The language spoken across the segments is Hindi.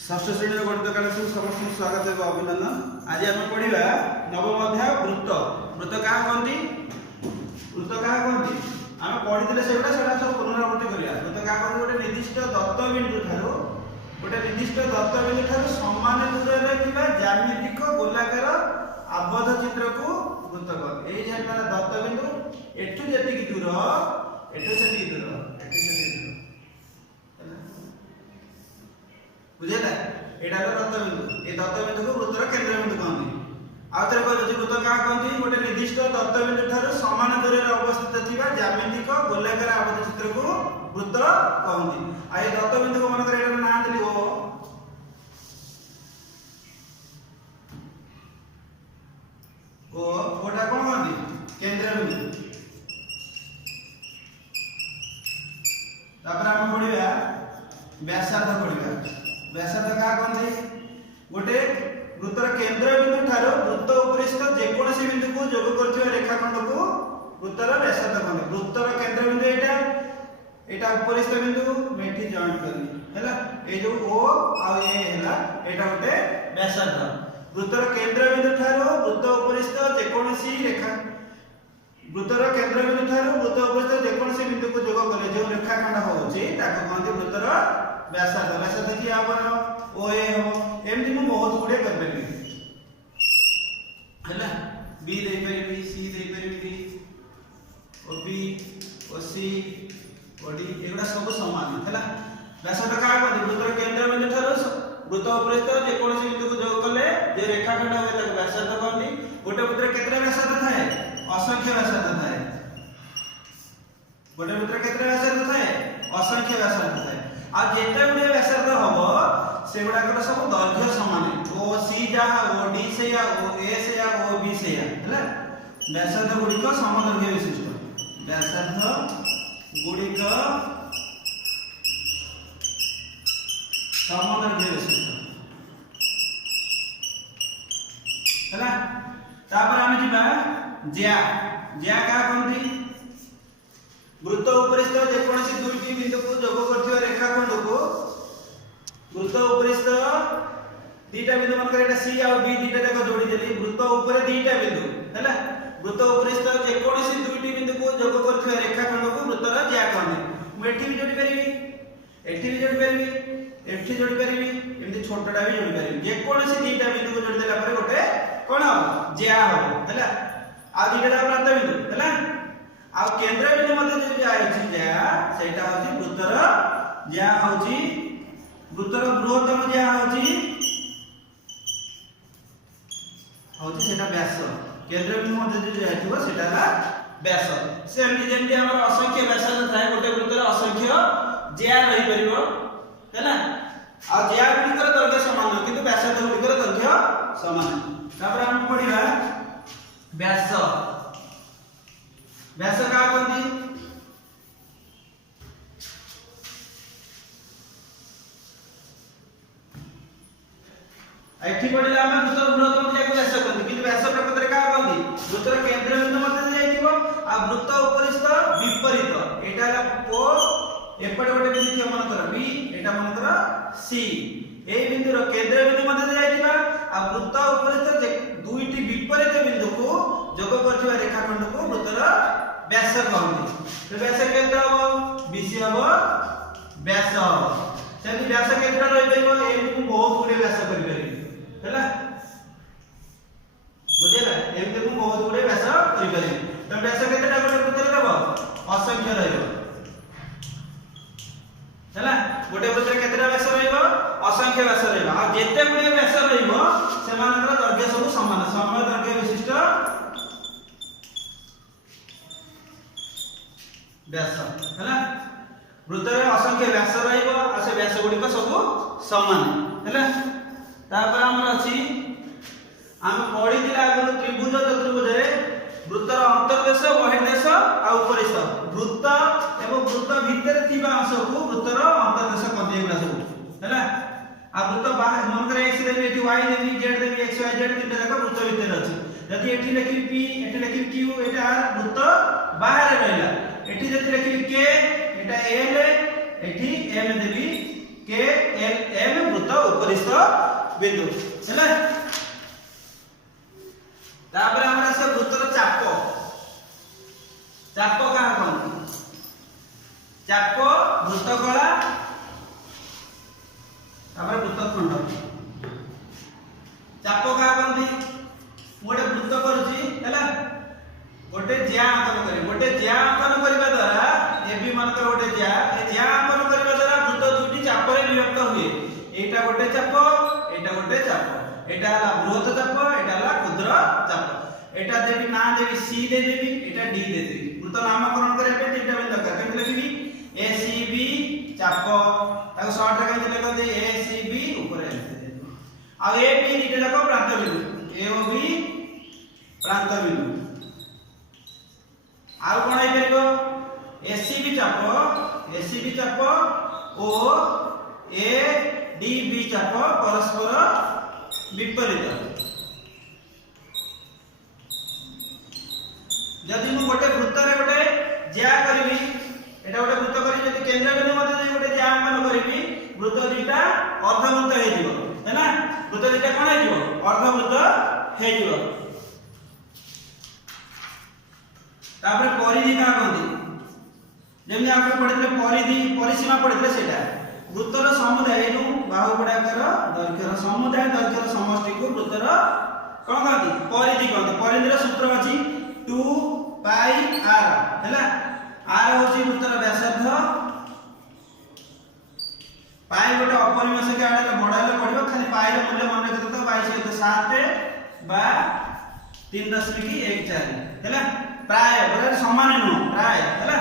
षष्ठ श्रेणी गणित क्लास समस्त स्वागत है अभिनंदन। आज आम पढ़ा नवम अध्याय वृत्त। वृत्त क्या कहती वृत्त क्या कहती आम पढ़ी से सब पुनरावृत्ति करा। वृत्त क्या कहते गोटे निर्दिष्ट दत्तबिंदु ठार समान दूर में ज्यामितिक गोलाकार आबद्ध चित्र को वृत्त कहते। यही दत्तबिंदु एठू जी दूर एठू से दूर बुझेगा यहाँ दत्तबिंदु ये दत्तबिंदु को वृत्तर केंद्रबिंदु कहते। आउ थे कहते वृत्त क्या कहते गोटे निर्दिष्ट दत्तबिंदु ठार समान दूर अवस्थित थिबा ज्यामितिक गोलाकार आबद्ध चित्र को वृत्त कहते। आ ये दत्तबिंदु को मन कर एटा नाम देली ओटा कोन कहते केंद्रबिंदु। तापर हम पढ़िबा व्यासार्ध पढ़िबा। व्यासार्ध क्या कहते गोटे वृत्तर केंद्रबिंदु ठार वृत्त उपरिस्थ जेकोसी बिंदु को जोग करथिबा रेखाखंड को वृत्तर व्यासार्ध कहते। वृत्तर केंद्रबिंदु एटा उपरिस्थ बिंदु मेठी जॉइंट करनी हैला ए जो ओ आ ए हैला एटा गोटे व्यासार्ध। वृत्तर केंद्रबिंदु ठार वृत्त उपरिस्थ जेकोसी रेखा वृत्तर केंद्रबिंदु ठार वृत्त उपरिस्थ जेकोसी बिंदु को जोग करे जो रेखाखंड होची ताको कहते वृत्तर व्यासार्ध। व्यासार्ध की आपर ओ ए हो एमती मु बहुत गुडे कर परबी हैला बी दे परबी सी दे परबी ओ बी ओ सी ओ डी एगुडा सब समान हैला। व्यासार्ध का कहते वृत्तर केंद्रबिंदु ठार वृत्त उपरिस्थ जे कोनसी बिंदु को जोग करले जे रेखाखंड होय ताको व्यासार्ध कहते। गोटे वृत्तर केतरा व्यासार्ध थाए असंख्य व्यासार्ध थाए। गोटे वृत्तर केतरा व्यासार्ध थाए असंख्य व्यासार्ध थाए। आ जेते गुडे व्यासार्ध हबो से गुडा सब दैर्घ्य समान ओ सी जा ओ डी से या ओ ए से या ओ बी से या हैला। व्यासार्ध गुडिक समदैर्घ्य विशिष्ट व्यासार्ध गुडिक समदैर्घ्य विशिष्ट हैला। तापर हम जिबा ज्या ज्या का कहंती वृत्त उपरिस्थ जेकोसी दुईटी बिंदु को जोग करथिबा रेखाखंड को वृत्त उपरिस्थ दीटा बिंदु मन करे एटा सी आ बी दीटा जाक जोड़ी देली वृत्त ऊपर दीटा बिंदु हैला। वृत्त उपरिस्थ जेकोसी दुईटी बिंदु को जोग करथिबा रेखाखंड को वृत्तर ज्या कहंते। मु एठी भी जोड़ी परिबी एठी भी जोड़ी परिबी एठी जोड़ी परिबी एमती छोटडा भी जोड़ी परिबी जेकोसी दीटा बिंदु को जोड़ी देला परे गोटे कोन हो ज्या हो हैला। आ दीटा प्रांत बिंदु हैला। आ केंद्र बिंदु मध्य जो जायछि ज्या सेटा होछि वृत्तर ज्या होछि वृत्तर बृहत्तम ज्या होछि सेटा व्यास। केंद्र बिंदु मध्य जो जायथिबो सेटा ला व्यास। सेमति जेमति हमर असंख्य व्यासार्ध थाए गोटे वृत्तर असंख्य ज्या रहि परिबो हैला। आ ज्या गुडिकर दैर्घ्य समान किंतु व्यासार्ध गुडिकर दैर्घ्य समान। तापर हम पढिबा व्यास। व्यास का कहंती एठी पढिला हम वृत्तर बृहत्तम ज्या को व्यास कहंती किंतु व्यास प्रकृତରେ का कहंती वृत्तर केंद्र बिंदु मध्य जाइथिबो आ वृत्त उपरिस्थ विपरीत एटा ओ एपटे गोटे बिंदु थियो मन कर बी एटा मन कर सी ए बिंदु रो केंद्र बिंदु मध्य जाइथिबा आ वृत्त उपरिस्थ दुईटी विपरीत बिंदु को जोग करथिबा रेखाखंड को वृत्तर व्यास कहते। तो व्यास केंद्र हो बीसी हो व्यास हो सेमि व्यास केंद्र रहि परिबो एमति बहुत गुडे व्यास करि परिबे हैला बुझेला एमति बहुत गुडे व्यास करि परिबे। तो व्यास केंद्रटा गोटे वृत्तर देबो असंख्य रहइबो हैला। गोटे वृत्तर केतरा व्यास रहइबो असंख्य व्यास रहइबो। आ जेते गुडे व्यास रहइबो सेमानकर दैर्घ्य सब समान समान दैर्घ्य विशिष्ट व्यास हैला। वृत्तर असंख्य व्यास रहइबो आ से व्यास गुडी को सब समान हैला। तापर हमर अछि हम पढि दिला अगु त्रिभुज चतुर्भुज रे वृत्तर अंतर्देश बहिर्देश आ उपरिस्थ वृत्त एवं वृत्त भीतर थिबा अंश को वृत्तर अंतर्देश कहते एगुडा सब हैला। आ वृत्त बाहर मन करे x देबी एठी y देबी z देबी x y z तीनटा जाक वृत्त भीतर अछि। जदि एठी लिखि p एठी लिखि q एटा वृत्त बाहर रहला। एठी जदि लिखि k एटा l एठी m देबी के एल एम वृत्त ऊपर उपरिस्थ बिंदु हैला। तापर हमरा से वृत्तर चाप चाप का कहନ୍ତି चाप वृत्तकला तापर वृत्तखंड चाप का कहନ୍ତି गोटे वृत्त करूची हैला गोटे ज्या अंकन करी गोटे ज्या अंकन करबा द्वारा एबी मानकर गोटे ज्या ए ज्या अंकन करबा द्वारा वृत्त दुटी चाप रे विभक्त हुए एटा गोटे चाप एटा हला बृहत चाप एटा हला क्षुद्र चाप एटा देबी ना देबी सी दे देबी एटा डी दे देबी वृत्त नामकरण करे पे तीनटा बिंदु दरकार केमि लिखिबी ए सी बी चाप ताको शॉर्ट रे केमि लिखते ए सी बी ऊपर आ ए बी दीटा जाक प्रांत बिंदु ए ओ बी प्रांत बिंदु आउ कोन आइ परबो एसीबी चाप ओ ए डी बी चाप परस्पर विपरीत जदि मु गोटे वृत्त रे गोटे ज्या करबी एटा गोटे वृत्त करी जदि केंद्र बिंदु मते जे गोटे ज्या अंकन करबी वृत्त दुटा अर्धवृत्त हे जिवो है ना वृत्त दुटा कोन हे जिवो अर्धवृत्त हे जिवो। तापर परिधि का कहନ୍ତି जेमि आपण पढितले परिधि परिसीमा पढितले सेटा वृत्तर समुदाय एनु बाहुपडाकर दैर्घ्यर समुदाय दैर्घ्यर समष्टि को वृत्तर कोन कहନ୍ତି परिधिर सूत्र अछि 2 पाई r हैला r होची वृत्तर व्यासार्ध पाई गोटे अपरिमेय के आडे बढाइले पडिबो खाली पाई रो मूल्य मन रखितो तो 22 बा 3.14 हैला प्राय बराबर समान नु प्राय हैला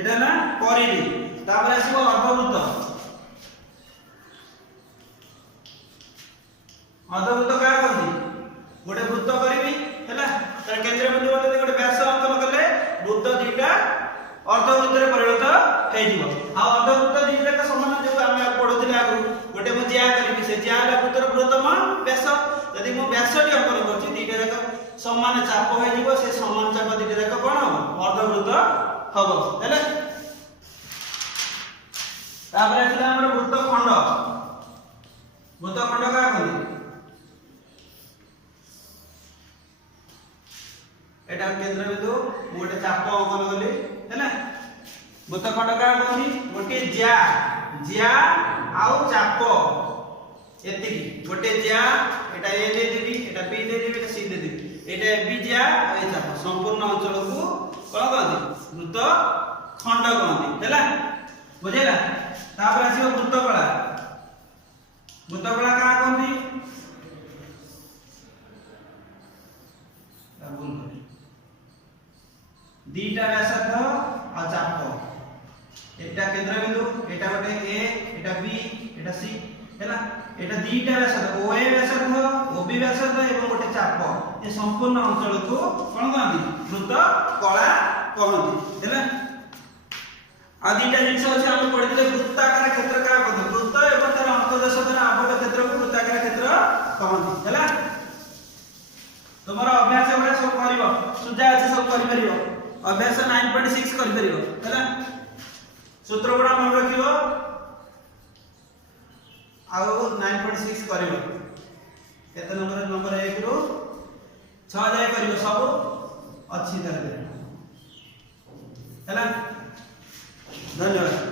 एटा ना परिधि तापर आसीबो अर्धवृत्त का कहନ୍ତି गोटे वृत्त करबी हैला तर केंद्र बिंदु मते गोटे व्यास अंकन करले वृत्त दुटा अर्धवृत्त रे परिणत हे जिवो आ अर्धवृत्त दुटा का समान जो हम पढुथिले आगु गोटे मु ज्या करबी से ज्या ला वृत्तर बृहत्तम व्यास यदि मु व्यासटी अंकन करछि दुटा जाक समान चाप हो जिवो से समान चाप दुटा जाक कोन हो अर्धवृत्त हबो हैला। तापर आछला हमर वृत्तखंड का कहନ୍ତି एटा केंद्र बिंदु गोटे चाप अंकन करली हैला वृत्तखंड का कहନ୍ତି गोटे ज्या आउ चाप एति गोटे ज्या एटा ए दे देबी एटा बी दे देबी एटा सी दे देबी एटा बी ज्या आ ए चाप संपूर्ण अंचल को कोन कहନ୍ତି वृत्तखंड कहନ୍ତି हैला बुझेला। तापर आसीबो वृत्तकला का कहନ୍ତି दीटा व्यासार्ध आ चाप एटा केंद्र बिंदु एटा गोटे ए एटा बी एटा सी हैला एटा दीटा व्यासार्ध ओ ए व्यासार्ध ओ बी व्यासार्ध एवं गोटे चाप ए संपूर्ण अंचल को कोन कहନ୍ତି वृत्तकला कहନ୍ତି हैला। आ दीटा जिंस अछि हम पढिले वृत्ताकार क्षेत्र का कहନ୍ତି वृत्त एवं तार अंतर्देश द्वारा आवृत क्षेत्र को वृत्ताकार क्षेत्र कहନ୍ତି हैला। तुम्हारा अभ्यास एवढा सब करिवो सुजा अछि सब करि परिवो अभ्यास 9.6 करि परिवो हैला सूत्र गुडा मन रखिवो आ 9.6 करिवो केते नंबर 1 रो 6 जाय करिवो सब अच्छी तरह हैला। धन्यवाद।